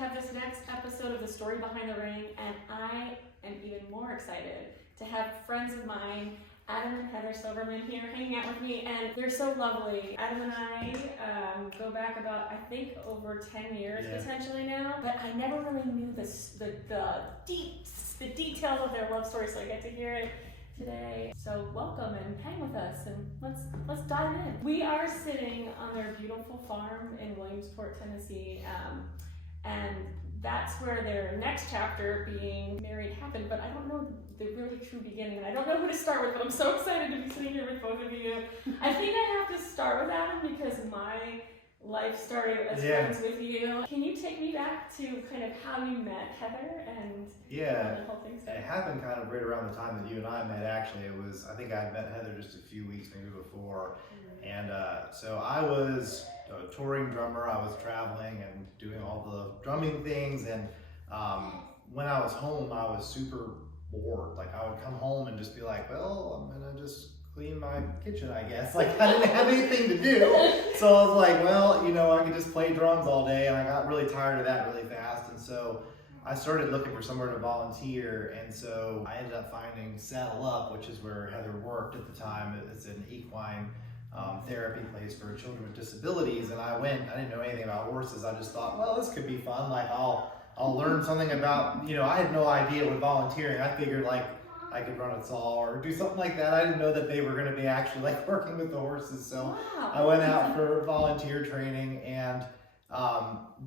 have this next episode of The Story Behind the Ring, and I am even more excited to have friends of mine, Adam and Heather Silverman, here hanging out with me, and they're so lovely. Adam and I go back about, I think, over 10 years potentially now, but I never really knew the details of their love story, so I get to hear it today. So welcome and hang with us, and let's dive in. We are sitting on their beautiful farm in Williamsport, Tennessee, and that's where their next chapter, being married, happened, but I don't know the really true beginning, and I don't know who to start with, but I'm so excited to be sitting here with both of you. I think I have to start with Adam because my life started as friends with you. Can you take me back to kind of how you met Heather and the whole thing started? It happened kind of right around the time that you and I met, actually. I think I had met Heather just a few weeks maybe before. And so I was a touring drummer. I was traveling and doing all the drumming things. And when I was home, I was super bored. Like, I would come home and just be like, well, I'm gonna just clean my kitchen, I guess. Like, I didn't have anything to do. So I was like, well, I could just play drums all day. And I got really tired of that really fast. And so I started looking for somewhere to volunteer. And so I ended up finding Saddle Up, which is where Heather worked at the time. It's an equine therapy place for children with disabilities. And I went, I didn't know anything about horses. I just thought, well, this could be fun. Like, I'll learn something about, I had no idea what volunteering. I figured like I could run a saw or do something like that. I didn't know that they were going to be actually like working with the horses. So I went out for volunteer training and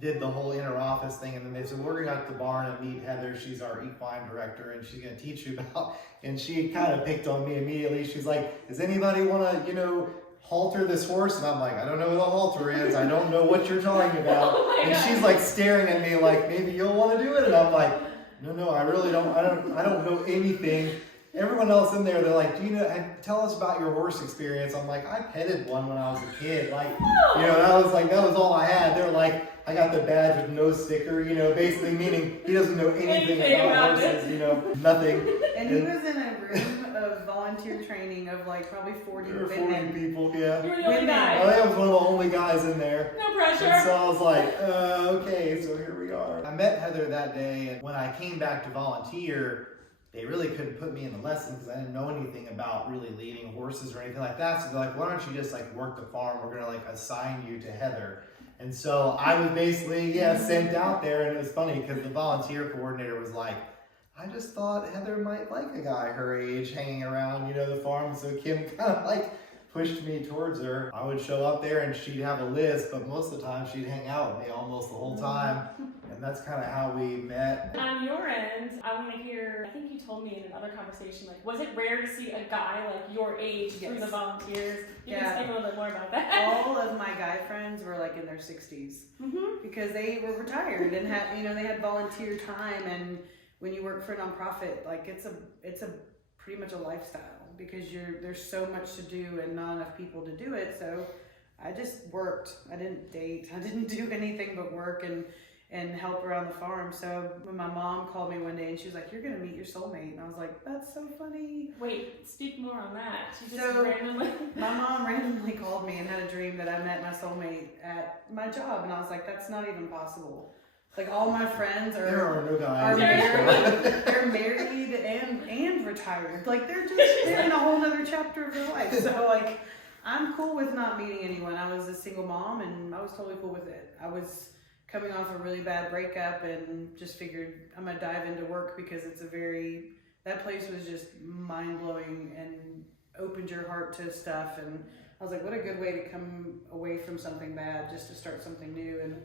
did the whole inner office thing. And then they said, we're going to go out to the barn and meet Heather. She's our equine director and she's going to teach you about, and she kind of picked on me immediately. She's like, does anybody want to, halter this horse? And I'm like, I don't know what a halter is. I don't know what you're talking about. And she's like staring at me like, maybe you'll want to do it. And I'm like, no, I really don't. I don't know anything. Everyone else in there, they're like, tell us about your horse experience. I'm like, I petted one when I was a kid. Like, that was all I had. They're like, I got the badge with no sticker, basically meaning he doesn't know anything about horses, nothing. And he was in a room of volunteer training of like probably 40 there were women. 40 people, yeah. You were the only guy. I was one of the only guys in there. No pressure. And so I was like, okay, so here we are. I met Heather that day, and when I came back to volunteer, they really couldn't put me in the lesson because I didn't know anything about really leading horses or anything like that. So they're like, why don't you just like work the farm? We're gonna like assign you to Heather. And so I was basically, sent out there, and it was funny because the volunteer coordinator was like, I just thought Heather might like a guy her age hanging around, the farm. So Kim kind of like pushed me towards her. I would show up there and she'd have a list, but most of the time she'd hang out with me almost the whole time. And that's kind of how we met. On your end, I want to hear, I think you told me in another conversation, like, was it rare to see a guy like your age through the volunteers? You can speak a little bit more about that. All of my guy friends were like in their 60s because they were retired and had, they had volunteer time. And when you work for a nonprofit, like it's a pretty much a lifestyle because there's so much to do and not enough people to do it. So I just worked. I didn't date. I didn't do anything but work and help around the farm. So when my mom called me one day and she was like, you're going to meet your soulmate. And I was like, that's so funny. Wait, speak more on that. She just randomly... My mom randomly called me and had a dream that I met my soulmate at my job. And I was like, that's not even possible. Like all my friends there are no guys. They're married and retired. Like they're in a whole other chapter of their life. So like I'm cool with not meeting anyone. I was a single mom and I was totally cool with it. I was coming off a really bad breakup and just figured I'm gonna dive into work because that place was just mind blowing and opened your heart to stuff. And I was like, what a good way to come away from something bad just to start something new. And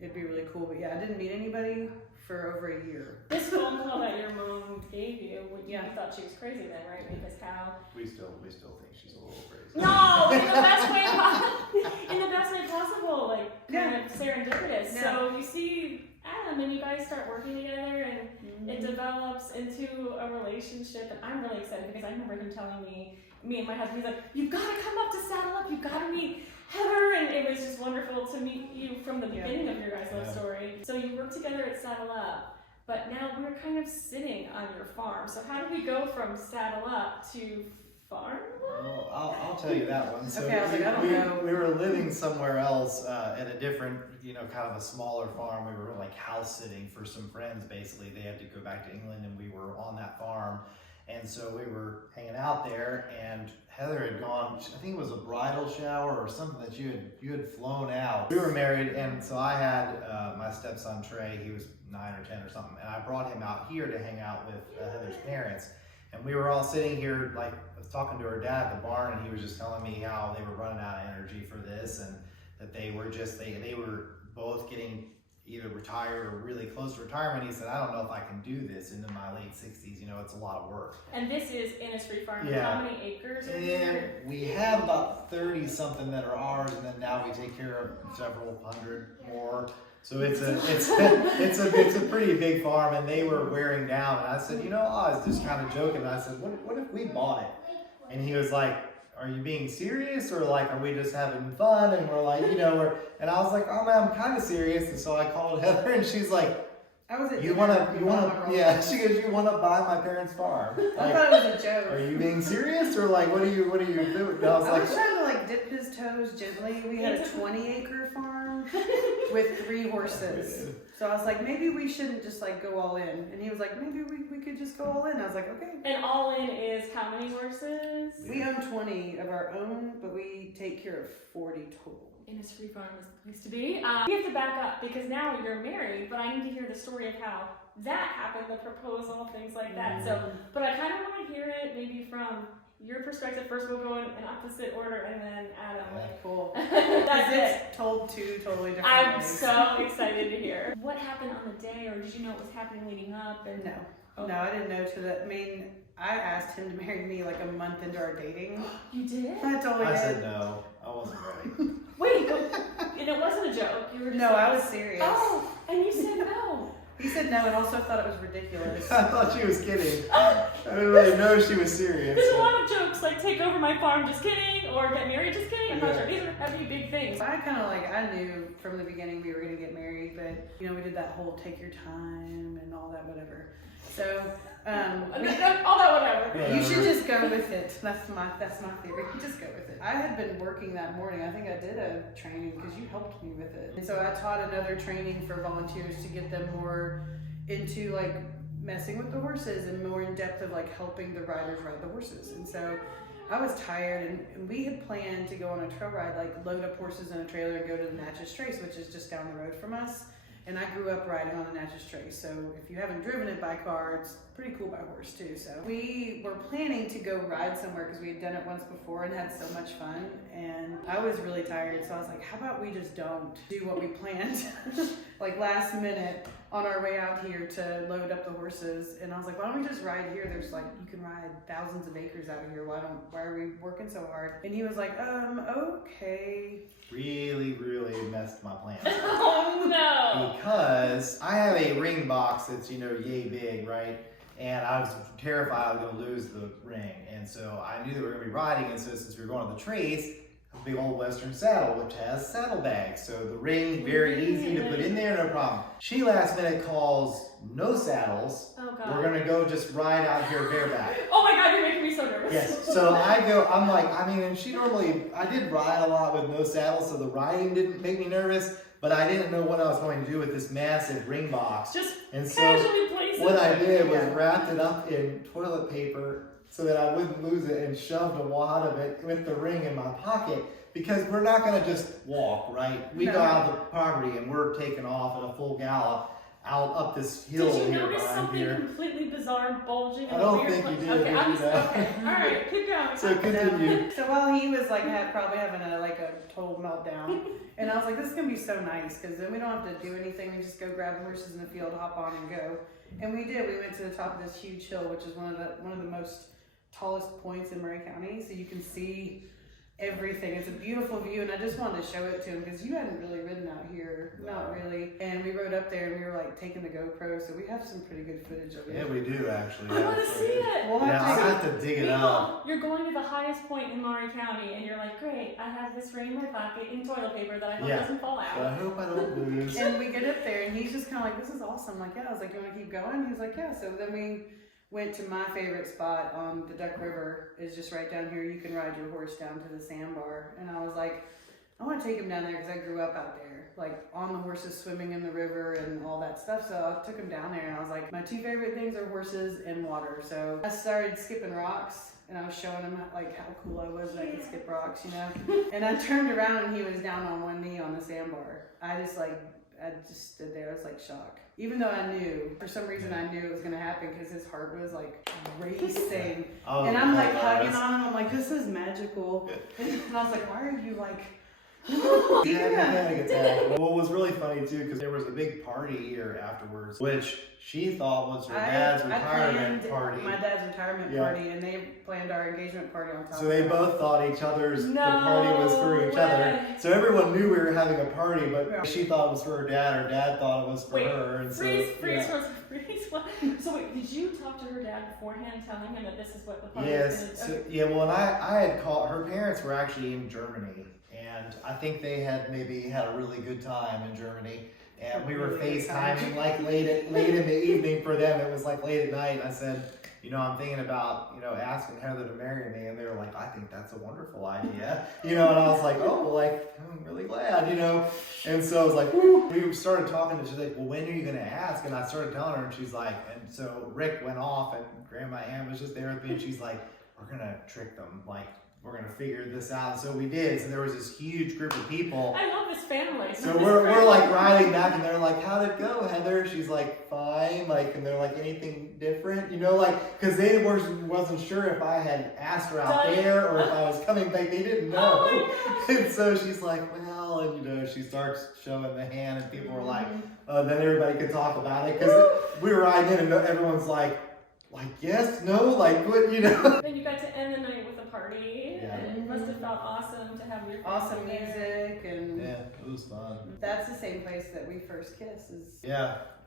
it'd be really cool. But yeah, I didn't meet anybody for over a year. This phone call that your mom gave you, you thought she was crazy then, right? Because how? We still think she's a little crazy. No, in the best way possible, like kind of serendipitous. Yeah. So you see Adam and you guys start working together and it develops into a relationship. And I'm really excited because I remember him telling me and my husband, he's like, you've got to come up to Saddle Up, you've got to meet Heather, and it was just wonderful to meet you from the beginning of your guys' love story. So you worked together at Saddle Up, but now we're kind of sitting on your farm. So how did we go from Saddle Up to farm? Well, I'll tell you that one. So Okay, I was like, I don't know. we were living somewhere else in a different, kind of a smaller farm. We were like house sitting for some friends. Basically, they had to go back to England, and we were on that farm. And so we were hanging out there, and Heather had gone. I think it was a bridal shower or something that you had flown out. We were married, and so I had my stepson Trey. He was 9 or 10 or something, and I brought him out here to hang out with Heather's parents. And we were all sitting here, like, talking to her dad at the barn, and he was just telling me how they were running out of energy for this, and that they were both getting either retired or really close to retirement. He said, I don't know if I can do this into my late 60s. It's a lot of work. And this is INNISFREE Farm. Yeah. How many acres are And here? we have about 30 something that are ours, and then now we take care of several hundred more. So it's a pretty big farm, and they were wearing down. And I said, I was just kind of joking. And I said, what if we bought it? And he was like, are you being serious, or like, are we just having fun? And we're like, and I was like, oh man, I'm kind of serious. And so I called Heather, and she's like, I was at you want to, yeah. She goes, you want to buy my parents' farm? I thought it was a joke. Are you being serious, or like, what are you doing? And I was I like, was trying to dip his toes gently. We had a 20-acre farm with 3 horses. So I was like, maybe we shouldn't just go all in. And he was like, maybe we could just go all in. I was like, okay. And all in is how many horses? We own 20 of our own, but we take care of 40 total. INNISFREE Farm is the place to be. We have to back up because now you're married, but I need to hear the story of how that happened, the proposal, things like that. So, but I kind of want to hear it maybe from your perspective. First, we'll go in opposite order, and then Adam. Cool. That's it. It's told 2 totally different I'm ways. so excited to hear. What happened on the day, or did you know what was happening leading up? And No. No, I didn't know to that. I mean, I asked him to marry me a month into our dating. You did? I totally I did. said no, I wasn't ready. Wait, and it wasn't a joke. You were just No, like, I was serious. Oh, and you said no. He said no and also thought it was ridiculous. I thought she was kidding. I didn't really know she was serious. There's a lot of jokes like take over my farm, just kidding, or get married, just kidding. I'm not sure. These are heavy, big things. I kind of I knew from the beginning we were going to get married, but we did that whole take your time and all that whatever. So, all that whatever. You should just go with it. That's my theory. Just go with it. I had been working that morning. I think I did a training because you helped me with it. And so I taught another training for volunteers to get them more into messing with the horses and more in depth of helping the riders ride the horses. And so I was tired, and we had planned to go on a trail ride, load up horses in a trailer and go to the Natchez Trace, which is just down the road from us. And I grew up riding on the Natchez Trace, so if you haven't driven it by car, it's pretty cool by horse too. So we were planning to go ride somewhere because we had done it once before and had so much fun. And I was really tired, so I was like, how about we just don't do what we planned, last minute on our way out here to load up the horses. And I was like, why don't we just ride here? There's you can ride thousands of acres out of here. Why are we working so hard? And he was like, okay. Really, really messed my plans. Oh no! Because I have a ring box that's yay big, right? And I was terrified I was going to lose the ring, and so I knew that we were going to be riding. And so since we were going to the trace, a big old Western saddle which has saddlebags, so the ring very easy to put in there, no problem. She last minute calls no saddles. Oh god. We're going to go just ride out here bareback. Oh my god, you're making me so nervous. Yes, so and she I did ride a lot with no saddle, so the riding didn't make me nervous, but I didn't know what I was going to do with this massive ring box. Just and so casually place it. What I did was wrapped it up in toilet paper so that I wouldn't lose it, and shoved a wad of it with the ring in my pocket, because we're not going to just walk, right? We go out the property and we're taking off at a full gallop out up this hill here. Did you here notice behind something here. completely bizarre, bulging? I don't think you did. Okay, okay. All right, keep going. So continue. So while he was probably having a total meltdown, and I was like, this is gonna be so nice because then we don't have to do anything. We just go grab the horses in the field, hop on, and go. And we did. We went to the top of this huge hill, which is one of the most tallest points in Murray County, so you can see everything. It's a beautiful view, and I just wanted to show it to him because you hadn't really ridden out here, not really. And we rode up there and we were taking the GoPro, so we have some pretty good footage of it. Yeah, we do actually. I want to see it. We'll Yeah, I'll have to dig it up. You're going to the highest point in Maury County, and you're like, great, I have this ring in my pocket in toilet paper that I hope doesn't fall So I out. hope I don't lose. And we get up there and he's just kind of like, this is awesome. Like, yeah. I was like, you want to keep going? He's like, yeah. So then went to my favorite spot on the Duck River, is just right down here. You can ride your horse down to the sandbar. And I was like, I want to take him down there because I grew up out there, like on the horses, swimming in the river and all that stuff. So I took him down there and I was like, my two favorite things are horses and water. So I started skipping rocks and I was showing him like how cool I was that I could skip rocks, you know. And I turned around and he was down on one knee on the sandbar. I just stood there. I was like shocked. Even though I knew, for some reason I knew it was going to happen because his heart was like racing. And I'm like hugging on him. I'm like, this is magical. And I was like, why are you like... Yeah. What was really funny too, because there was a big party here afterwards, which she thought was her dad's retirement party. My dad's retirement party, and they planned our engagement party on top. So they both thought the party was for each other. So everyone knew we were having a party, but she thought it was for her dad. Her dad thought it was for her. And freeze. So wait, did you talk to her dad beforehand, telling him that this is what the party is? Yes. Well, and I had called. Her parents were actually in Germany. And I think they had maybe had a really good time in Germany. And we were FaceTiming like late in the evening for them. It was like late at night. And I said, I'm thinking about, asking Heather to marry me. And they were like, I think that's a wonderful idea. And I was like, oh, I'm really glad, And so I was like, woo. We started talking and she's like, well, when are you going to ask? And I started telling her and she's like, and so Rick went off and Grandma Ann was just there with me. And she's like, we're going to trick them. We're going to figure this out. So we did. So there was this huge group of people. I love this family. So we're like riding back and they're like, how'd it go, Heather? She's like, fine. And they're like, anything different? Because they wasn't sure if I had asked her out there or if I was coming back. They didn't know. Oh and so she's like, well, and she starts showing the hand and people were like, then everybody could talk about it. Because we were riding in and everyone's like, yes, no, what, Then you got to end the night with a party, and it must have felt awesome to have your awesome music, and it was fun. That's the same place that we first kissed.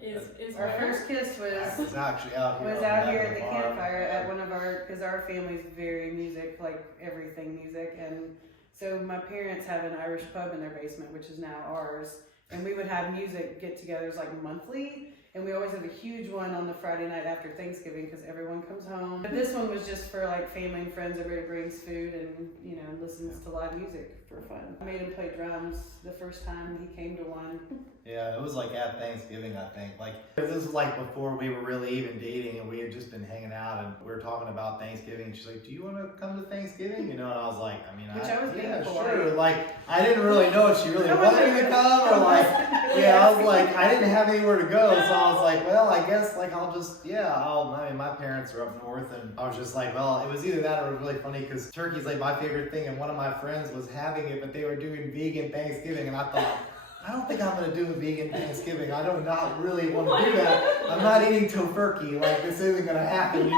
Is our first kiss was actually out here. Out here at the campfire at one of because our family's very music, everything music, and so my parents have an Irish pub in their basement, which is now ours, and we would have music get-togethers monthly. And we always have a huge one on the Friday night after Thanksgiving because everyone comes home. But this one was just for family and friends. Everybody brings food and listens to live music for fun. I made him play drums the first time he came to one. Yeah, it was at Thanksgiving, I think. This was before we were really even dating and we had just been hanging out and we were talking about Thanksgiving. And she's like, do you want to come to Thanksgiving? And I was like, I was being sure. I didn't really know if she really wanted me to come or I was like, I didn't have anywhere to go. So I was like, well, I guess I'll just, my parents are up north and I was just like, well, it was either that or it was really funny because turkey's my favorite thing and one of my friends was having it, but they were doing vegan Thanksgiving and I thought, I don't think I'm going to do a vegan Thanksgiving. I do not really want to do that. I'm not eating tofurkey. This isn't going to happen,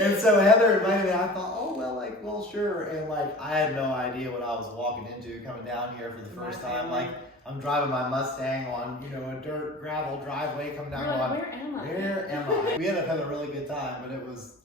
And so Heather invited me. I thought, oh, well, sure. And I had no idea what I was walking into coming down here for the first time. I'm driving my Mustang on, a dirt gravel driveway coming down. Where am I? We ended up having a really good time, but it was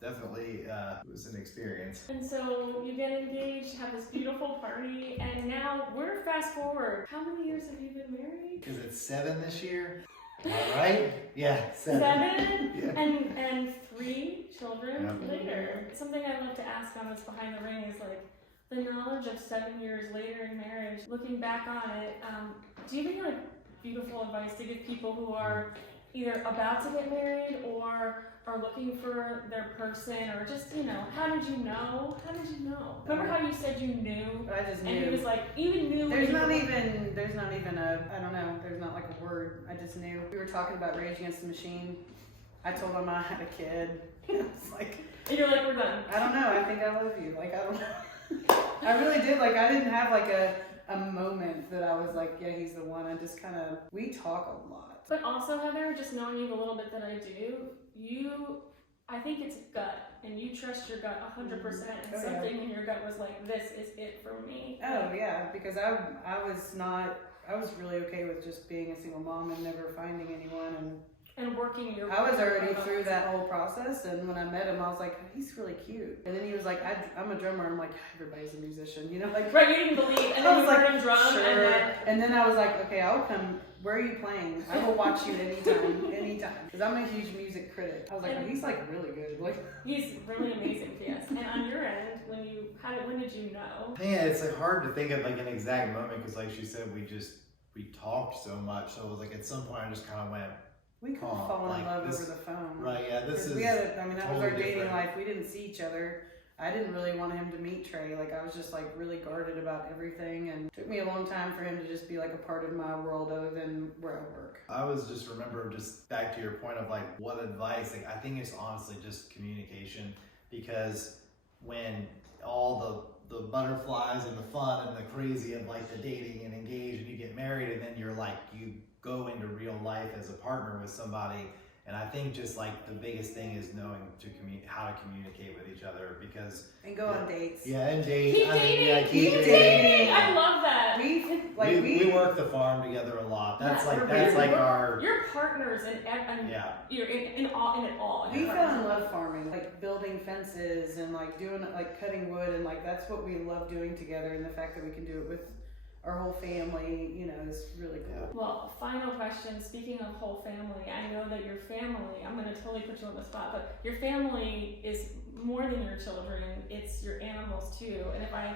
definitely it was an experience. And so you get engaged, have this beautiful party, and now we're fast forward. How many years have you been married? Is it 7 this year? All right. Yeah, 7. 7 yeah. and 3 children later. Something I love to ask on this Behind the Ring is the knowledge of 7 years later in marriage, looking back on it, do you have any beautiful advice to give people who are either about to get married or are looking for their person or just, how did you know? Remember how you said you knew? I just knew. And he was even knew. There's not even I don't know, there's not a word. I just knew. We were talking about Rage Against the Machine. I told him I had a kid. It's and you're we're done. I don't know, I think I love you. I don't know. I really did. I didn't have a moment that I was yeah, he's the one. I just we talk a lot. But also, Heather, just knowing you the little bit that I do, I think it's gut, and you trust your gut 100%, and something in your gut was this is it for me. Oh yeah, because I was really okay with just being a single mom and never finding anyone, and working your way. I was already through that whole process, and when I met him, I was like, he's really cute. And then he was like, I'm a drummer. I'm like, everybody's a musician, you know, like. Right, you didn't believe, and then you heard him drum, sure. And then I was like, okay, I'll come. Where are you playing? I will watch you anytime. Because I'm a huge music critic. I was like, he's like really good. Like, he's really amazing, P.S. And on your end, when did you know? Yeah, it's like hard to think of like an exact moment because, like she said, we talked so much. So it was like at some point I just kind of went. We could have fallen in love over the phone. Right, yeah, this is. That was totally our dating different. life. We didn't see each other. I didn't really want him to meet Trey. Like, I was just like really guarded about everything, and it took me a long time for him to just be like a part of my world other than where I work. I was just remember just back to your point of like what advice. Like, I think it's honestly just communication, because when all the butterflies and the fun and the crazy of like the dating and engage and you get married and then you're like you go into real life as a partner with somebody. And I think just like the biggest thing is knowing how to communicate with each other, because and go on dates. Yeah, and date. Keep dating. Keep dating. I love that. We work the farm together a lot. That's our. You're partners and yeah. You're in it all. We fell in love farming, like building fences and like doing like cutting wood, and like that's what we love doing together. And the fact that we can do it with our whole family, you know, is really cool. Yeah. Well, final question. Speaking of whole family, I know that your family, I'm going to totally put you on the spot, but your family is more than your children. It's your animals too. And if I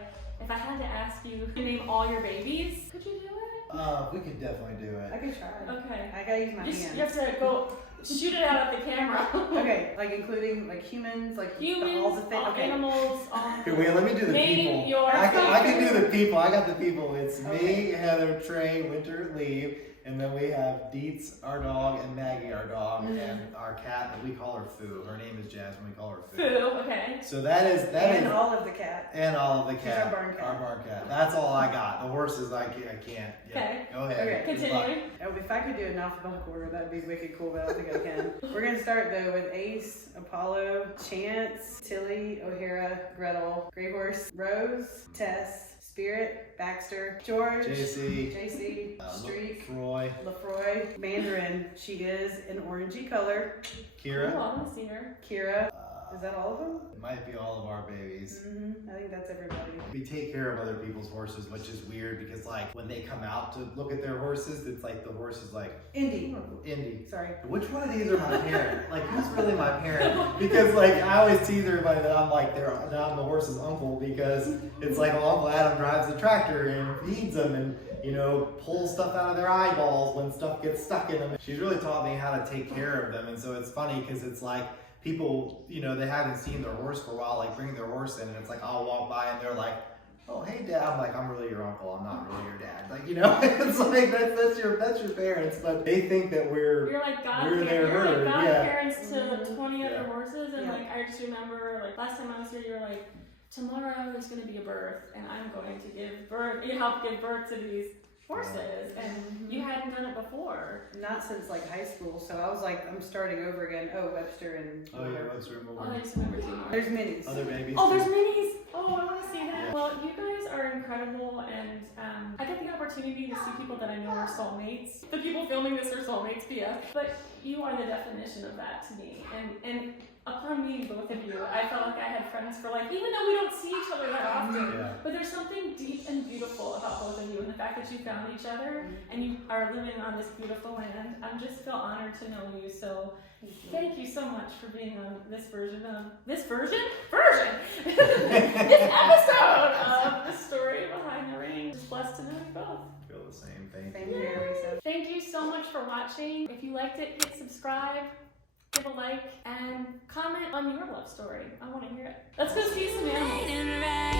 had to ask you to name all your babies, could you do it? We could definitely do it. I could try. Okay. I gotta use my hands. You have to go shoot it out at the camera. Okay, like including like humans, all the things. Okay. Animals, Here, wait, let me do the Name people. I can do the people. I got the people. It's me, Heather, Trey, Winter, Leave, and then we have Dietz, our dog, and Maggie, our dog, and our cat, and we call her Foo. Her name is Jasmine. We call her Foo. Foo, okay. So that is all of the cat. And all of the She's cat. our barn cat. Our barn cat. That's all I got. The horses I can't. Yeah. Okay. Go ahead. Okay. Continue. If I could do an alphabetical order, that'd be wicked cool, but I don't think I can. We're gonna start though with Ace, Apollo, Chance, Tilly, O'Hara, Gretel, Grey Horse, Rose, Tess, Spirit, Baxter, George, JC, Streak, Lefroy, Mandarin. She is an orangey color. Kira. Oh, I want to see her. Kira. Is that all of them? It might be all of our babies. I think that's everybody. We take care of other people's horses, which is weird because like when they come out to look at their horses, it's like the horse is like Indy. Sorry. Which one of these are my parent? Like who's really my parent? Because like I always tease everybody that I'm like that I'm the horse's uncle, because it's like Uncle Adam drives the tractor and feeds them and pulls stuff out of their eyeballs when stuff gets stuck in them. She's really taught me how to take care of them, and so it's funny because it's like people, they haven't seen their horse for a while, like bring their horse in, and it's like I'll walk by and they're like, "Oh, hey, Dad." I'm like, "I'm really your uncle. I'm not really your dad." Like, it's like that's your parents, but they think that we're like godparents to 20 other horses, and like I just remember like last time I was here, you were like, "Tomorrow there's going to be a birth, and I'm going to give birth. You help give birth to these horses," and you hadn't done it before. Not since like high school, so I was like, I'm starting over again. Oh, Webster and Webster and I just remember two more. There's minis. Other babies. Oh, there's minis. Oh, I want to see that. Well, you guys are incredible, and I get the opportunity to see people that I know are soulmates. The people filming this are soulmates, P.S. But you are the definition of that to me, and upon meeting both of you, I felt like I had friends for life, even though we don't see each other that often. But there's something deep and beautiful about both of you, and the fact that you found each other and you are living on this beautiful land. I just feel honored to know you. So thank you so much for being on this version of this episode of The Story Behind the Ring. Just blessed to know you both. Feel the same. Thank you, Risa. Thank you so much for watching. If you liked it, hit subscribe, give a like, and comment on your love story. I want to hear it. Let's go see some animals.